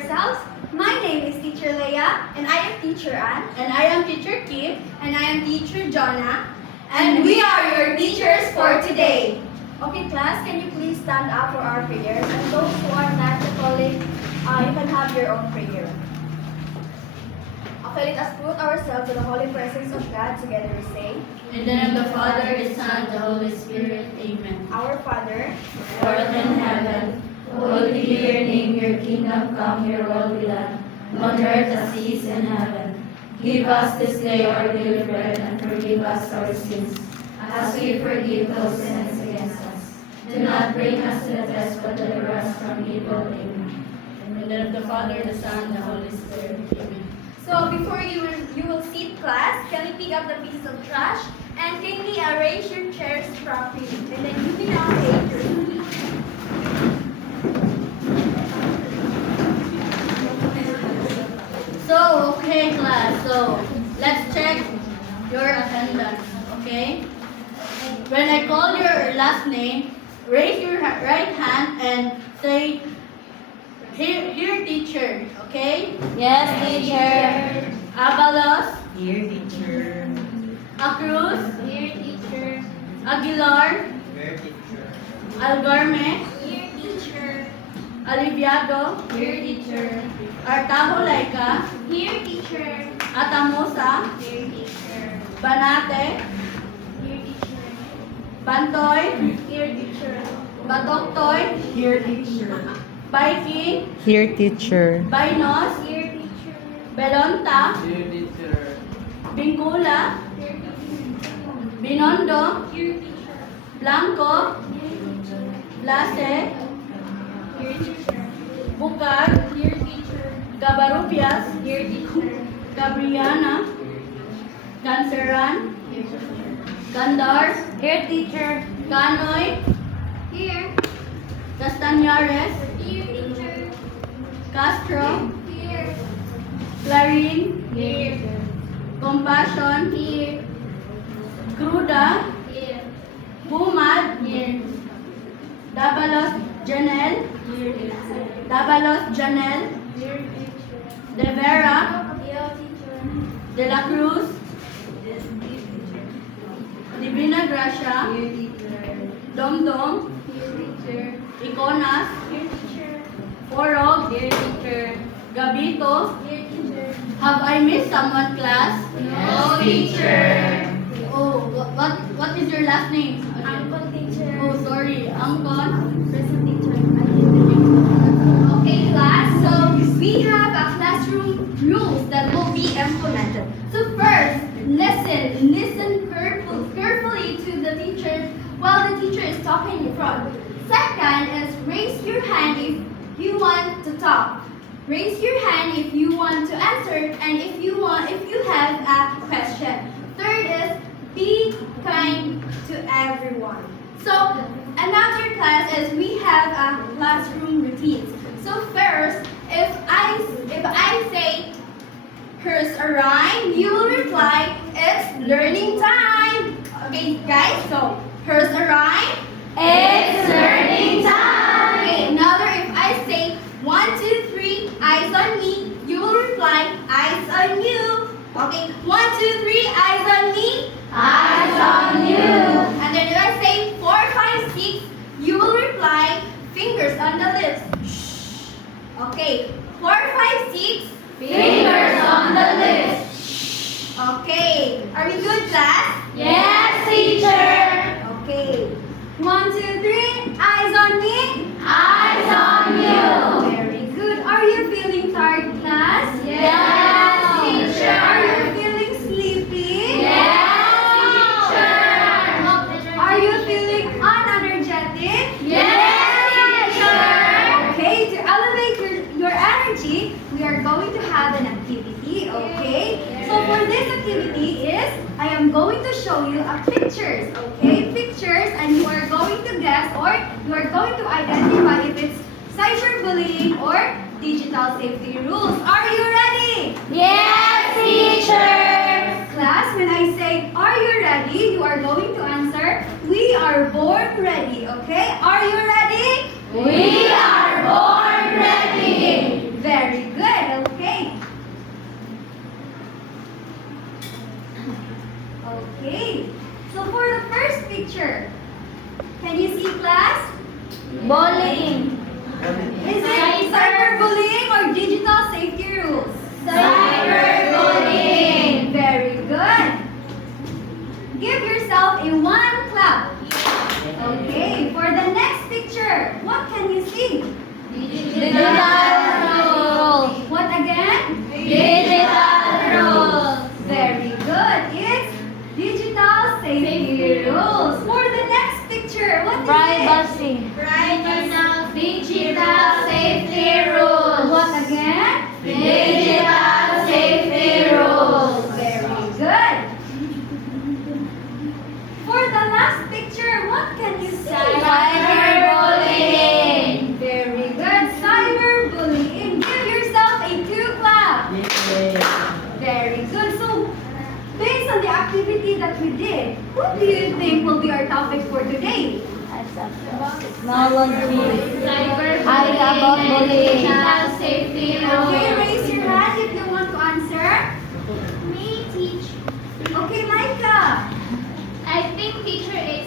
ourselves. My name is Teacher Leia, and I am Teacher Ann, And I am Teacher Kim. and I am Teacher Jonah, and we are your teachers for today. Okay, class, can you please stand up for our prayers? And those who are not Catholic, you can have your own prayer. Okay, let us put ourselves in the holy presence of God. Together we say, In the name of the Father, the Son, the Holy Spirit. Amen. Our Father, Who art in heaven, hallowed be your name, your kingdom come, your will be done, on earth as it is in heaven. Give us this day our daily bread, and forgive us our sins, as we forgive those who sin against us. Do not bring us to the test, but deliver us from evil. Amen. In the name of the Father, the Son, the Holy Spirit. Amen. so before you will sit class, can you pick up the pieces of trash and kindly arrange your chairs properly, and then you may now take your seat. So, okay class, so let's check your attendance, okay? When I call your last name, raise your right hand and say, here teacher, okay? Yes, teacher. Abalos, Here, teacher. Acruz, Dear teacher, Aguilar, Here, teacher. Algarme, dear teacher, Aliviado, dear teacher, Artajo Laika, dear teacher, Atamosa, dear teacher, Banate, dear teacher, Bantoy, dear teacher, Batoktoy, Here, teacher. Baiki, Here, teacher. Bainos, dear teacher, Belonta, Here, teacher. Bingkula, dear teacher, Binondo, dear teacher, Blanco, dear teacher, Blase, dear teacher, Bukar, dear teacher, Gabarupias, dear teacher, Gabriana, Ganseran, dear teacher, Gandar, Here, teacher. Canoy, here, Castañares, dear teacher, Castro, here, Clarin, here, Compassion, here, Cruda, here, Bumad, here, Dabalos Janel, dear teacher, Dabalos Janel, dear teacher, De Vera, dear teacher, De la Cruz, Divina Gracia, dear teacher, Domdom, dear teacher, Iconas, dear teacher, Forog, dear teacher, Gabito. dear teacher, Have I missed someone, class? no teacher, Oh, what is your last name? uncle teacher, Oh, sorry, Angkon. present teacher, okay class, so we have a classroom rules that will be implemented. So first, listen carefully to the teacher while the teacher is talking in front. Second is raise your hand if you want to talk. Raise your hand if you want to answer and if you have a question. Third is be kind to everyone. So another class is we have a classroom routines. So first, if I say here's a rhyme, you will reply it's learning time. Okay, guys. So here's a rhyme. It's learning time. Okay, another. If I say 1, 2, 3, eyes on me, you will reply eyes on you. Okay, 1, 2, 3, eyes on me. Eyes on you. And then if I say 4, 5, 6, you will reply fingers on the lips. Shh. Okay, 4, 5, 6. Fingers on the lips. Okay, are we good, class? Yes, teacher. Okay. 1, 2, 3, eyes on me. Eyes on you. Very good. Are you feeling tired, class? Yes, teacher. Are you feeling sleepy? Yes, teacher. Are you feeling unenergetic? Yes, teacher. Okay, to elevate your energy, we are going to have an activity, okay? So for this activity is, I am going to show you a pictures, okay? Pictures, and you are going to guess or you are going to identify if it's cyberbullying or digital safety rules. Are you ready? Yes, teacher. Class, when I say, are you ready? You are going to answer, we are born ready, okay? Are you ready? We are born ready. Very Okay. So for the first picture, can you see class? Bowling. Is it cyberbullying or digital safety rules? Cyberbullying. Very good. Give yourself a one clap. Okay, for the next picture, what can you see? Digital rules. What again? Digital rules. Very good. It's digital safety rules. For the next picture, what is it? Privacy. Digital safety rules. What again? Digital safety rules. Very good. For the last picture, what can you see? Cyberbullying. Very good. Cyberbullying. Give yourself a two clap. Very good. So, based on the activity that we did, what do you think will be our topic for today? Technology. Cyberbullying. I about bullying. Digital safety Okay, rules. raise your hand if you want to answer. Me, teach. Okay, Laika. I think teacher is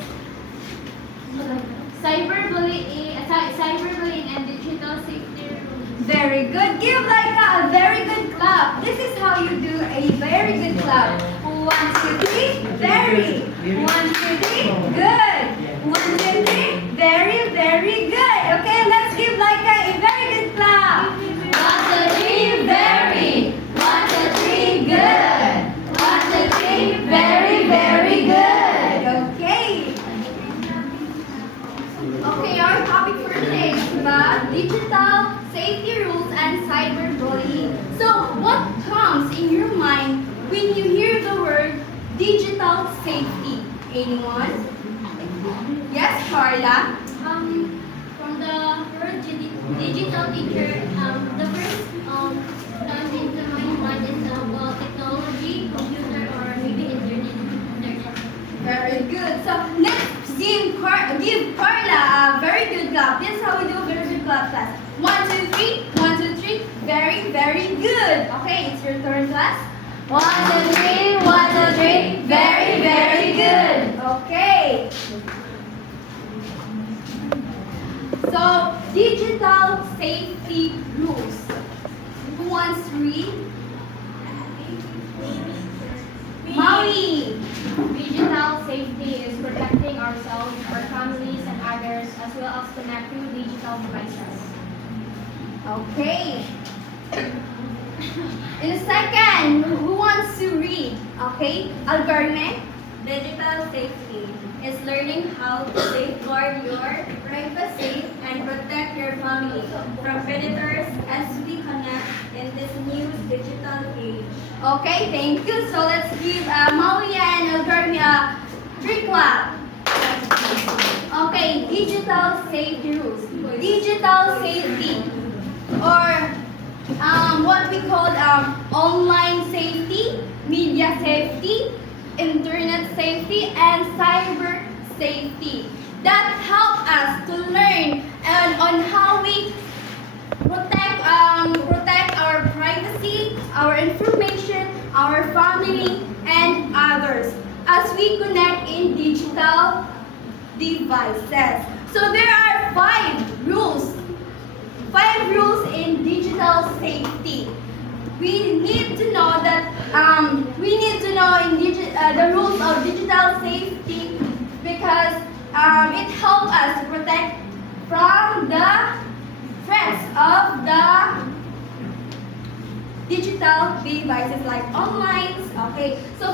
cyberbullying and digital safety rules. Very good. Give Laika a very good clap. This is how you do a very good clap. 1, 2, 3. Very. 1, 2, 3. Good. 1, 2, 3. Very, very good. Okay, let's give Laika a very good clap. 1, 2, 3. Very. 1, 2, 3. Good. 1, 2, 3. Very, very good. Okay. Okay, our topic for today is about digital safety rules and cyberbullying. So, what comes in your mind when you hear the word digital safety? Anyone? Yes, Carla? From the word digital teacher, the first comes into my mind is about technology, computer, or maybe internet. Very good. So, let's give Carla a very good clap. This is how we do a very good clap class. 1, 2, 3. 1, 2, 3. Very, very good. Okay, it's your turn, class. 1, 2, 3. 1, 2, 3. Very, very good. Okay. So, digital safety rules. Who wants to read? Maui. Digital safety is protecting ourselves, our families, and others, as well as connecting digital devices. Okay. In a second, who wants to read? Okay, Algarme. Digital safety is learning how to safeguard your privacy and protect your family from predators as we connect in this new digital age. Okay, thank you. So let's give Maui and Algarme a three clap. Okay, digital safety rules. Digital safety, or what we call online safety, media safety, internet safety, and cyber safety. That help us to learn on how we protect our privacy, our information, our family, and others as we connect in digital devices. So there are 5 rules. 5 rules in digital safety. We need to know that the rules of digital safety because it helps us to protect from the threats of the digital devices like online. Okay, so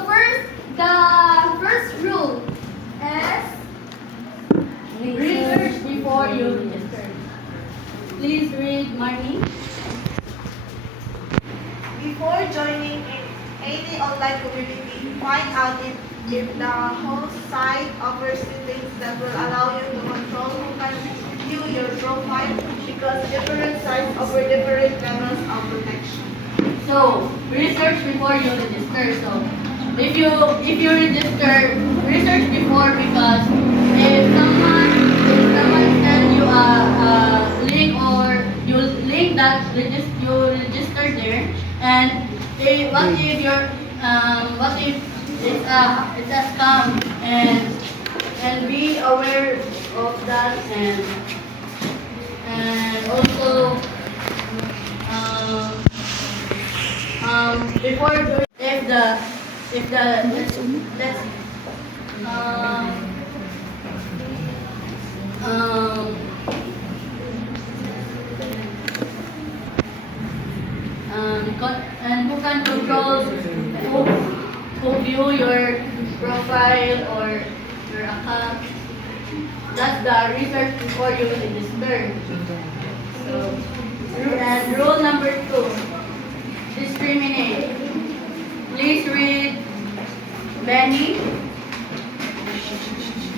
the first rule is Research before you register. Please read, Marnie. Before joining any online community, find out if the host site offers settings that will allow you to control who can view your profile because different sites offer different levels of protection. So, research before you register. So, if you register, research before because if someone send you a link or you link that you register there, and what if it's a scam, and be aware of that, and also before doing, if the let's um and who can control who view your profile or your account. That's the research before you register. So, and rule number 2, discriminate. Please read Benny.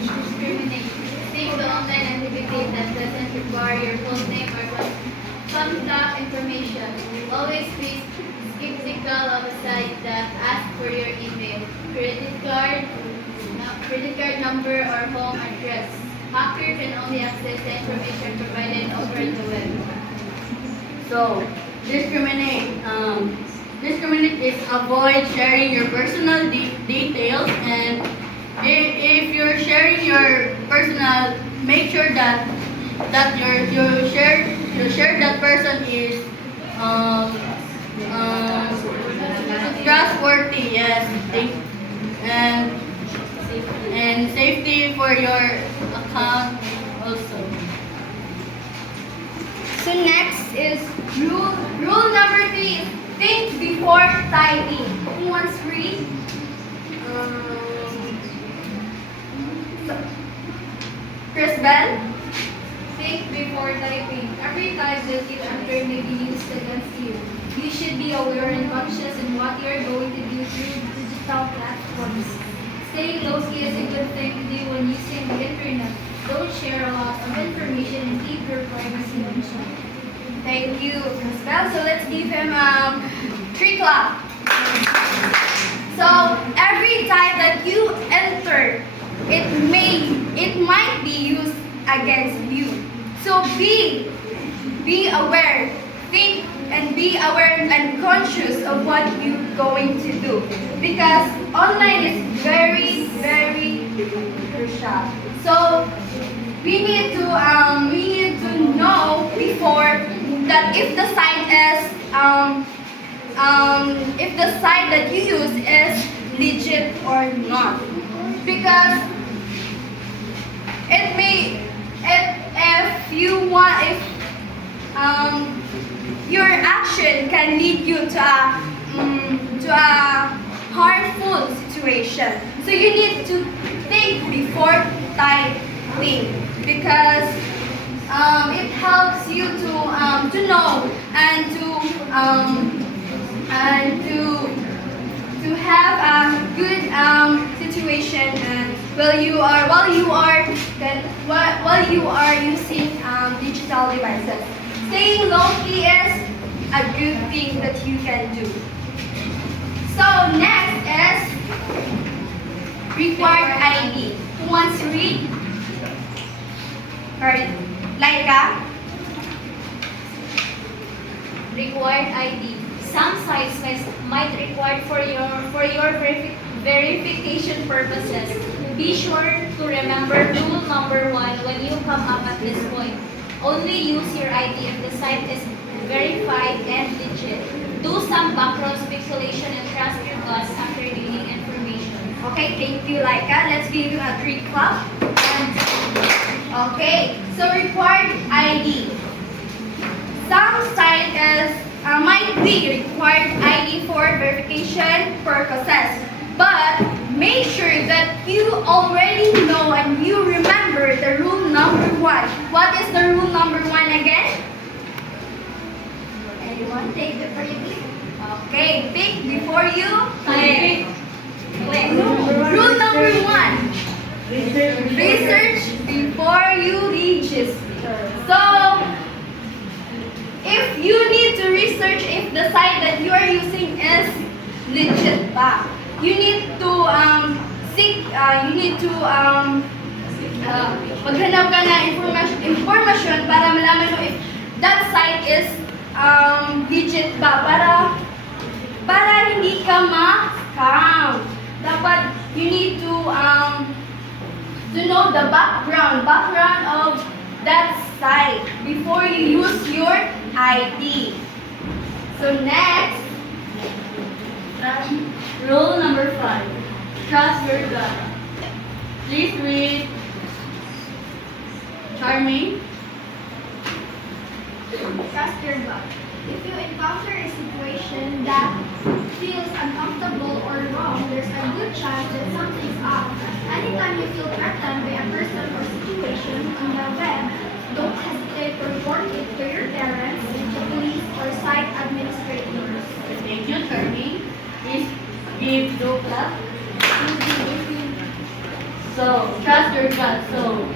Discriminate. Seek the online activity that doesn't require your full name or contact information. Always be skeptical of a site that asks for your email, credit card number, or home address. Hacker can only access the information provided over the web. So, discriminate. Discriminate is avoid sharing your personal details, and if you're sharing your personal, make sure that you share that person is trustworthy. Yes, and safety for your account also. So next is rule number 3. Think before typing. Who wants to read? Chris Bell? Think before typing. Every type that you enter may be used against you. You should be aware and conscious in what you are going to do through digital platforms. Staying low-key is a good thing to do when using the internet. Don't share a lot of information and keep your privacy mentioned. Thank you, Chris Bell. So let's give him 3 clap. So every type that you enter, it might be used against you. So be aware, think and be aware and conscious of what you're going to do, because online is very crucial. So we need to know before that if the site that you use is legit or not, because your action can lead you to a harmful situation. So you need to think before typing, because it helps you to know and to have a good situation, and while you are using digital devices. Staying low key is a good thing that you can do. So next is required ID. Who wants to read? Alright, Laika. Required ID. Some sites might require for your verification purposes. Be sure to remember rule number 1 when you come up at this point. Only use your ID if the site is verified and legit. Do some background speculation and trust your guts after gaining information. Okay, thank you, Laika. Let's give you a 3 clap. Okay, so required ID. Some sites might be required ID for verification purposes, but make sure that you already know and you remember the rule number 1. What is the rule number 1 again? Anyone take the freebie? Okay, think before you click. Rule number 1. Research before you register. So, if you need to research if the site that you are using is legit ba, you need to maghanap ka na information para malaman mo if that site is legit ba, para hindi ka ma-scam. dapat you need to know the background of that site before you use your ID. So next, Rule number 5. Trust your gut. Please read. Charming. trust your gut. If you encounter a situation that feels uncomfortable or wrong, there's a good chance that something's up. Anytime you feel threatened by a person or situation on the web, don't hesitate to report it to your parents, the police, or site administrators. Thank you, Charming. Please give Joe clap. So, trust your gut. So,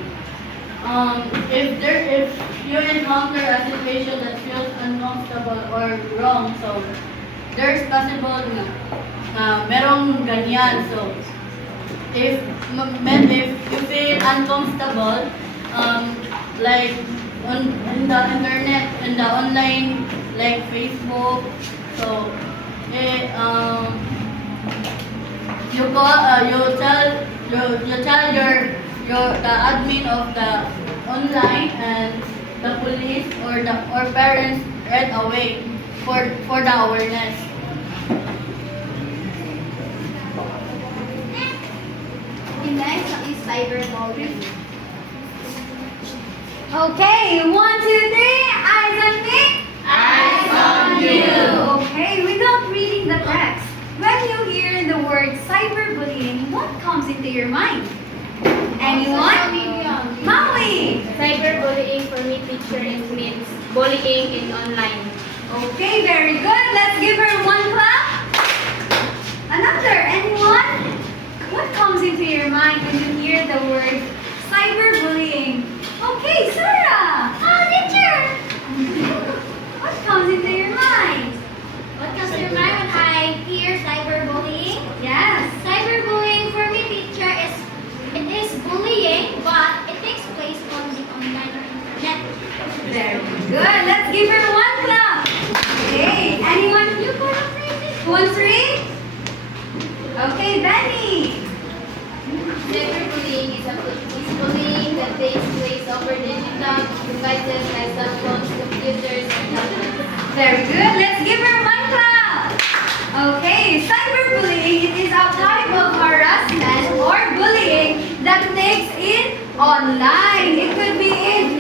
if you encounter a situation that feels uncomfortable or wrong, so there's possible na merong ganyan. So, if you feel uncomfortable, like in the internet, in the online, like Facebook, so you tell the admin of the online and the police or parents right away for the awareness. The next is cyberbullying. Okay, 1, 2, 3, eyes on me. Eyes on you. Okay, without reading the text, when you hear the word cyberbullying, what comes into your mind? Anyone? Maui. Cyberbullying for me, teacher, it means bullying in online. Okay, very good. Let's give her one clap. Another, anyone? What comes into your mind when you hear the word cyberbullying? Okay, Sarah. Teacher. What comes into your mind? What comes to your mind when I hear cyberbullying? Yes. Cyberbullying for me, teacher, is bullying, but it takes place on the online or internet. Very good. Let's give her one clap. Okay, anyone? You go to crazy. 1, 3. Okay, Benny. Cyberbullying is bullying that takes place over digital devices like cell phones, computers, and tablets. Very good. Let's give her one clap. Okay, cyberbullying it is a type of harassment or bullying that takes in online. It could be in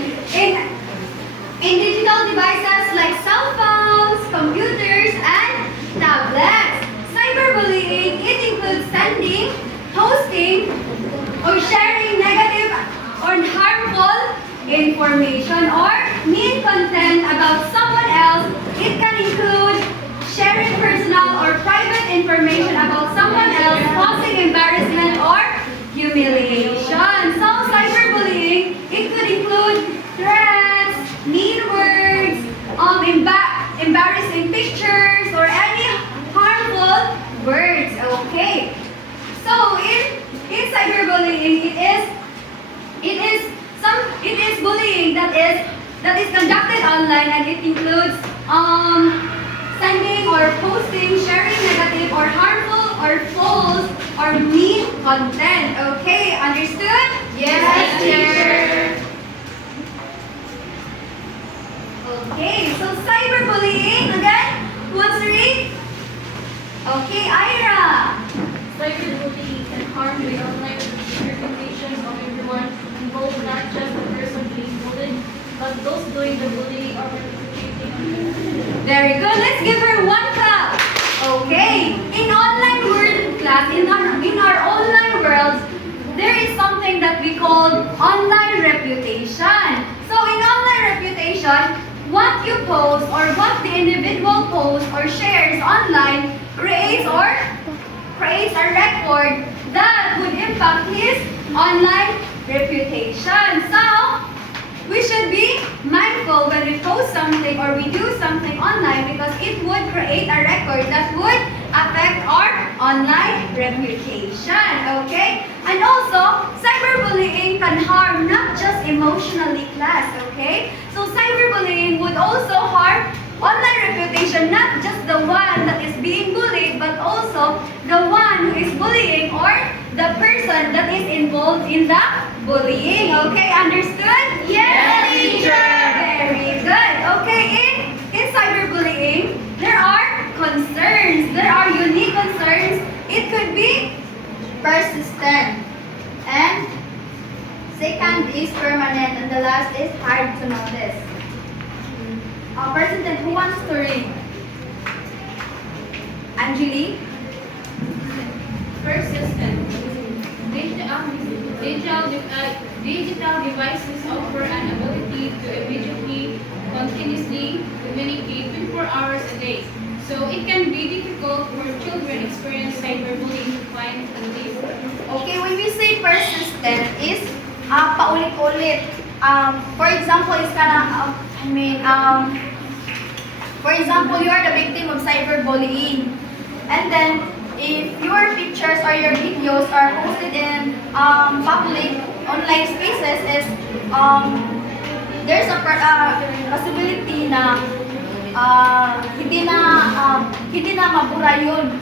digital devices like cell phones, computers, and tablets. Cyberbullying it includes sending, posting, or sharing negative or harmful information or mean content about someone else. It can include sharing personal or private information about someone else, causing embarrassment or humiliation. So cyberbullying, it could include threats, mean words, embarrassing pictures, or any harmful words. Okay. So in cyberbullying, it is bullying that is conducted online, and it includes sending or posting, sharing negative or harmful or false or mean content. Okay, understood? Yes, teacher. Okay, so cyberbullying again. Who wants to read? Okay, Ira. Cyberbullying can harm the online reputation of everyone involved, not just the person being bullied, but those doing the bullying or perpetrating. Very good. Let's give her one clap. Okay. In online world class, in our online world, there is something that we call online reputation. So in online reputation, what you post or what the individual posts or shares online creates a record that would impact his online reputation. So we should be mindful when we post something or we do something online, because it would create a record that would affect our online reputation. Okay? And also, cyberbullying can harm not just emotionally class. Okay? So cyberbullying would also harm online reputation, not just the one that is being bullied, but also the one who is bullying or the person that is involved in the bullying. Okay, understood? Yes, teacher. Very good. Okay, in cyberbullying, there are concerns. There are unique concerns. It could be persistent. And second is permanent. And the last is hard to notice. Persistent, who wants to read? Angeli? Persistent. Digital devices offer an ability to immediately, continuously communicate 24 hours a day. So it can be difficult for children experience cyberbullying to find relief. Okay, when we say persistent is paulit-ulit. For example, is for example, you are the victim of cyberbullying. And then, if your pictures or your videos are posted in public online spaces, is there's a possibility na hindi na mabura yun.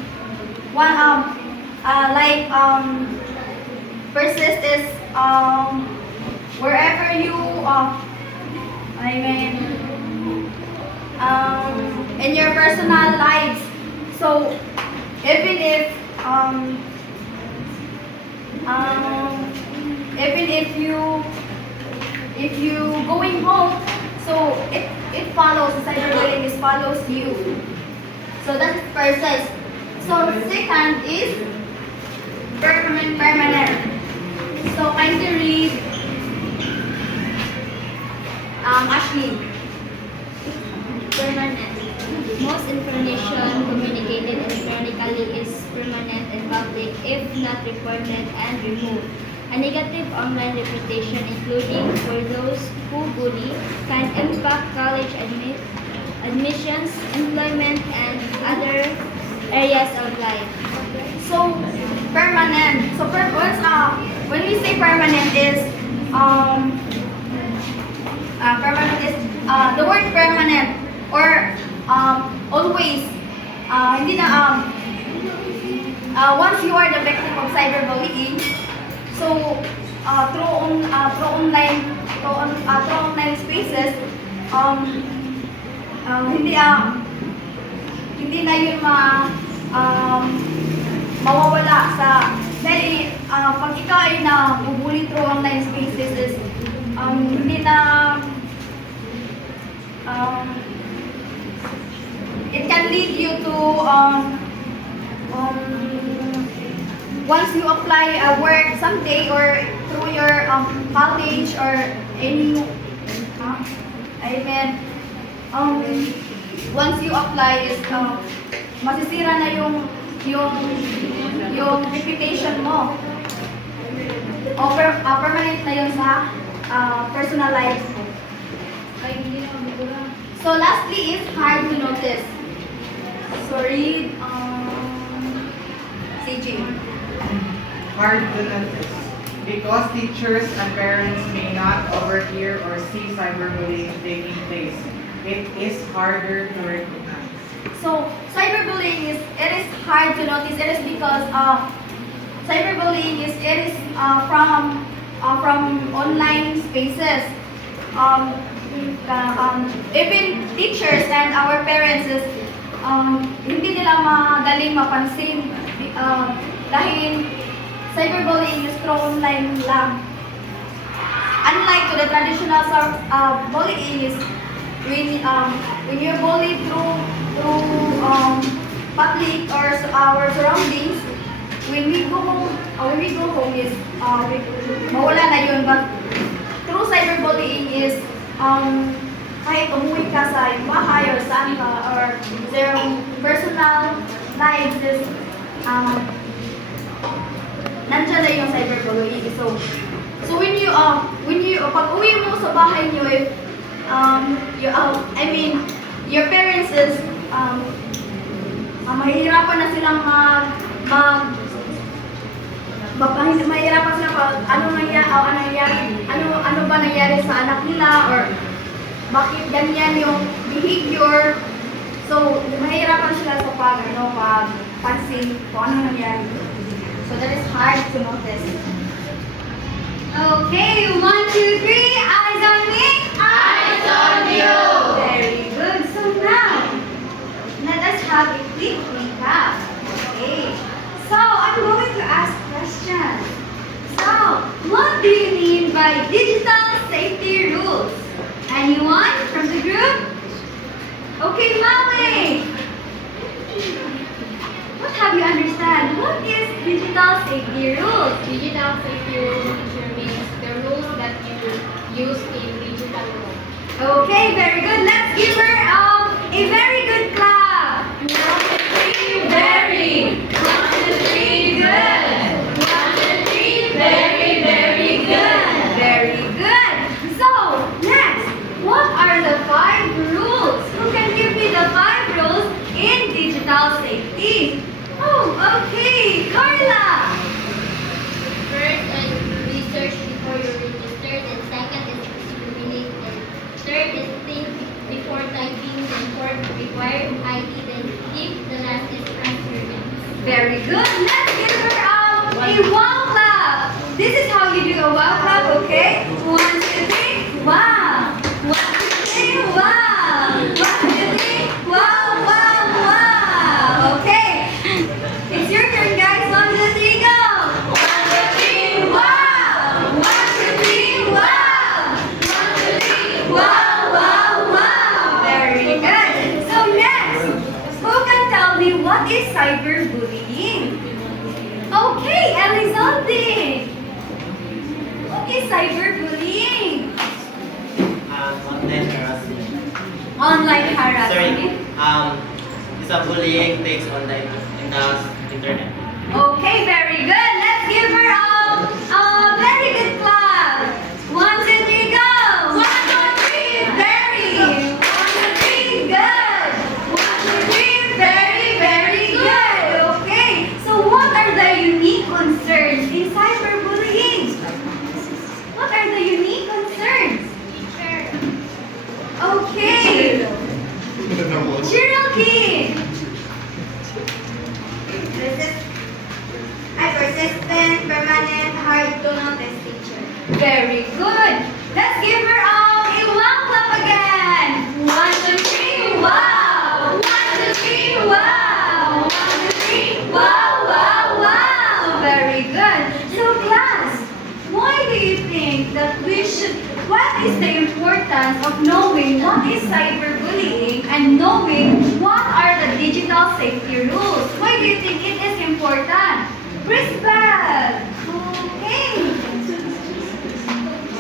Persist is wherever you in your personal lives. So even if you going home, so it follows, cyberbullying is follows you. So that is persist. So second is permanent. So kindly read Ashley. Permanent. Most information communicated electronically is permanent and public if not reported and removed. A negative online reputation, including for those who bully, can impact college admissions, employment, and other areas of life. So permanent. So when we say permanent is the word permanent or always hindi na once you are the victim of cyberbullying, so through online spaces, hindi na yun mawawala sa dahil pag ikaw ay nabubuli through online spaces is hindi na it can lead you to once you apply work someday or through your college or any once you apply is masisira na yung reputation mo o permanent na yun sa personal life mo. So lastly is hard to notice. So read CJ. Hard to notice because teachers and parents may not overhear or see cyberbullying taking place. It is harder to recognize. So cyberbullying is hard to notice. It is because cyberbullying is from online spaces. Even teachers and our parents is hindi nila madaling mapansin dahil cyberbullying is through online lang. Unlike to the traditional bullying is when you're bullied through public or our surroundings, when we go home is mawala na yun. But through cyberbullying is kahit umuwi ka sa bahay or saan ka or their personal lives is nandiyan na yung cyberbullying. So when you pag uwi mo sa bahay niyo, if your parents is mahihirapan na silang mahirapan sila pag ano ba nangyari sa anak nila or bakit ganyan yung behavior. So mahihirapan sila sa pag pansin kung ano nangyari. So that is hard to notice. Okay, 1, 2, 3, eyes on me. Eyes on you. Very good. So now, let us have a quick recap. Okay. So I'm going to ask questions. So, what do you mean by digital safety rules? Anyone from the group? Okay, Maui. What have you understand? What is digital safety rules? Digital safety rules means the rules that you use in digital world. Okay, very good. Let's give her a very good clap. 1, 2, 3, very. 1, 2, 3, good. 1, 2, 3, very, very good. Very good. So, next, what are the 5 rules? Who can give me the 5 rules in digital safety? Oh, okay, Carla. First is research before you register. Then second is discriminate. Then third is think before typing. Then fourth require ID. Then fifth, the last is transference. Very good. Let's give her a wow clap. This is how you do a wow clap, okay? 1, 2, 3, wow. 1, 2, 3, wow. 1, 2, 3, wow, wow, wow. Okay. It's your turn, guys. 1, 2, 3, go. 1, 2, 3, wow. 1, 2, 3, wow. 1, 2, 3, wow, wow, wow. Very good. So next, who can tell me what is cyberbullying? Okay, Elizalde. What is cyberbullying? Online harassment. Online Sorry. harassment. It's a bullying takes online in the internet. Okay, very good. Let's give her a very good clap. 1, 2, 3, go. 1, 2, 3, very. 1, 2, 3, good. 1, 2, 3, very, very good. Okay. So what are the unique concerns in cyberbullying? What are the unique concerns? Okay. Cherokee. Persistent, permanent, hard to notice teacher. Very good. Let's give her a wow clap again. 1, 2, 3, wow. 1, 2, 3, wow. 1, 2, 3, wow, wow, wow. Very good. So class, why do you think that we should, what is the importance of knowing what is cyberbullying and knowing what are the digital safety rules? Why do you think it is important? Respect. Okay.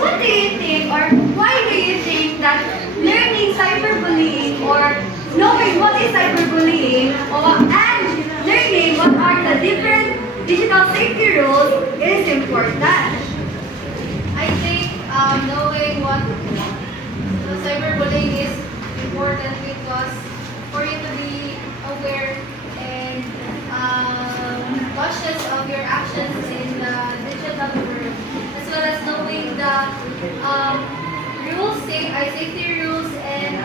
What do you think or why do you think that learning cyberbullying or knowing what is cyberbullying and learning what are the different digital safety rules is important? I think knowing what cyberbullying is important because for you to be aware and cautious of your actions in the digital world, as well as knowing the safety rules and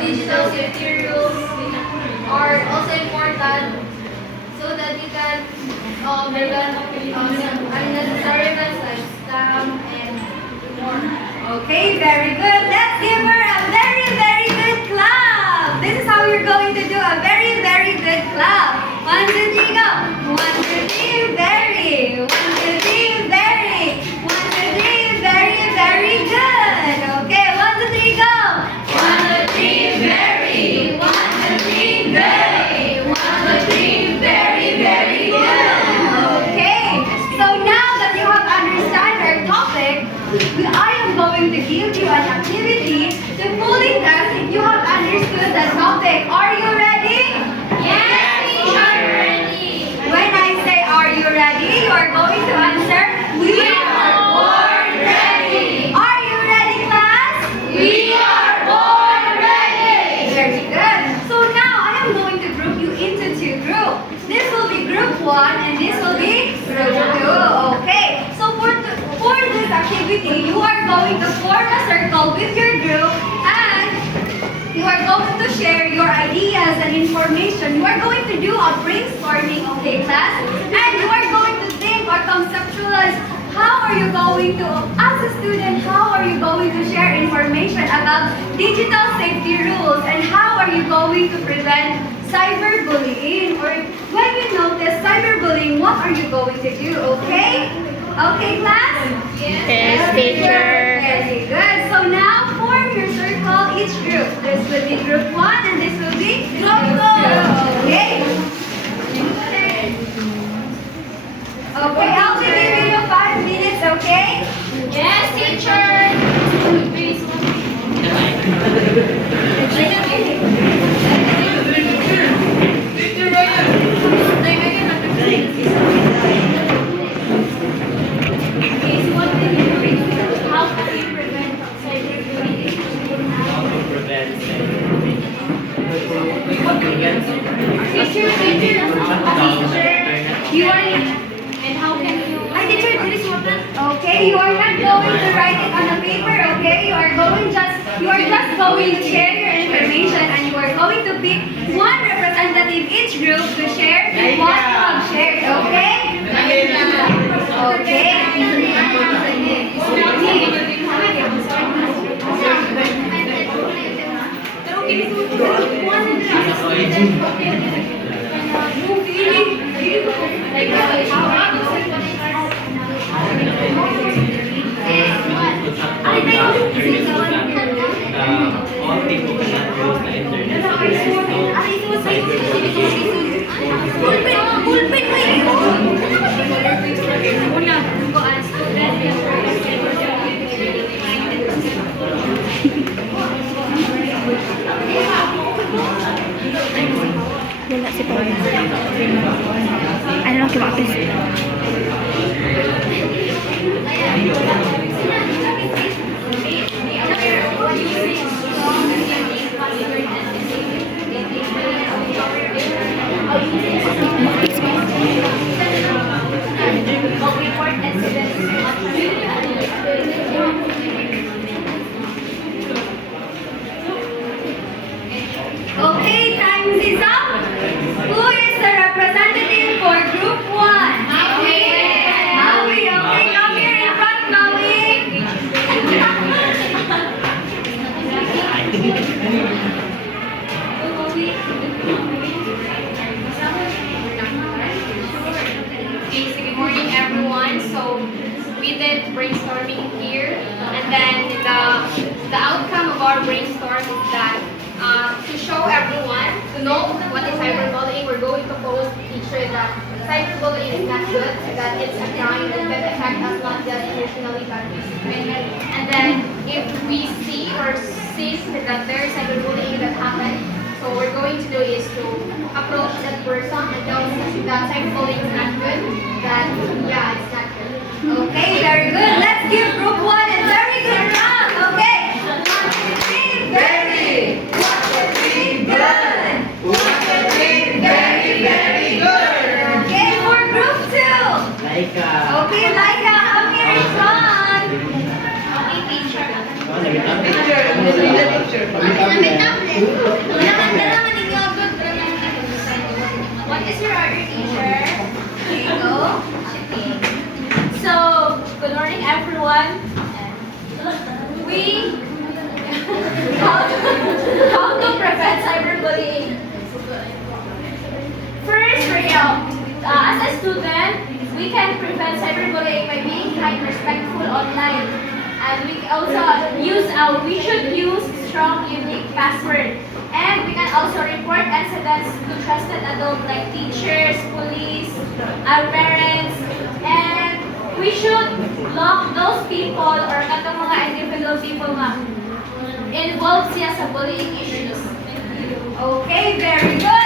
digital safety rules are also important so that you can prevent unnecessary events like scam and more. Okay, very good. Let's give her a very, very good clap. This is how you're going to do a very, very good clap. 1, 2, 3, go. 1, 2, 3, very. 1, 2, 3, very. 1, 2, 3, very, very good. Okay, 1, 2, 3, go. 1, 2, 3, very. 1, 2, 3, very. 1, 2, 3, very, very good. Okay, so now that you have understand our topic, I am going to give you an activity to fully test if you have understood the topic. Are you ready? Yes, teacher, ready. When I say are you ready, you are going to answer we are born ready. Are you ready, class? We are born ready. Very good. So now I am going to group you into 2 groups. This will be group 1 and this will be group 2. Okay. So for this activity, you are going to form a circle with your group and You are going to share your ideas and information. You are going to do a brainstorming, okay, class? And you are going to think or conceptualize how are you going to, as a student, how are you going to share information about digital safety rules and how are you going to prevent cyberbullying? Or when you notice cyberbullying, what are you going to do, okay? Okay, class? Yes, teacher. Very good. So now form your circle, each group. This will be group 1 and this will be group 2. Okay? Okay, I'll be giving you 5 minutes, okay? Yes, teacher. How can you prevent cyberbullying? How to prevent You are and how can you? Okay, you are not going to write it on a paper. Okay, you are just going to share your information, and you are going to pick one representative each group to share what you have shared. All people cannot use the internet. Wala si Paula. Ano lang kimakapis? Okay, time is up. Who is the representative for group 1? Maui. Maui, okay, come here in front, Maui. Okay, so good morning everyone. So we did brainstorming here, and then the outcome of our brainstorm is that to show everyone, to know what is cyberbullying, we're going to post a picture that cyberbullying is not good, that it's a crime that can affect us not just emotionally but physically. And then if we see or see that there is cyberbullying that happened, so what we're going to do is to approach that person and tell them that cyberbullying is not good, that yeah, it's not good. Okay, very good. Let's give group 1 a very good round. Okay. 1, 2, 3, very. 1, 2, 3, good. 1, 2, 3, very, very good. Okay, for group 2. Okay, Laika, come here in front. Okay, teacher. What is your order, teacher? Here you go. So, good morning everyone. We how to prevent cyberbullying. First, as a student, we can prevent cyberbullying by being kind, respectful online, and we should use strong, unique password. And we can also report incidents to trusted adults like teachers, police, our parents, and we should block those people or katong mga individual people nga involved siya sa bullying issues. Okay, very good.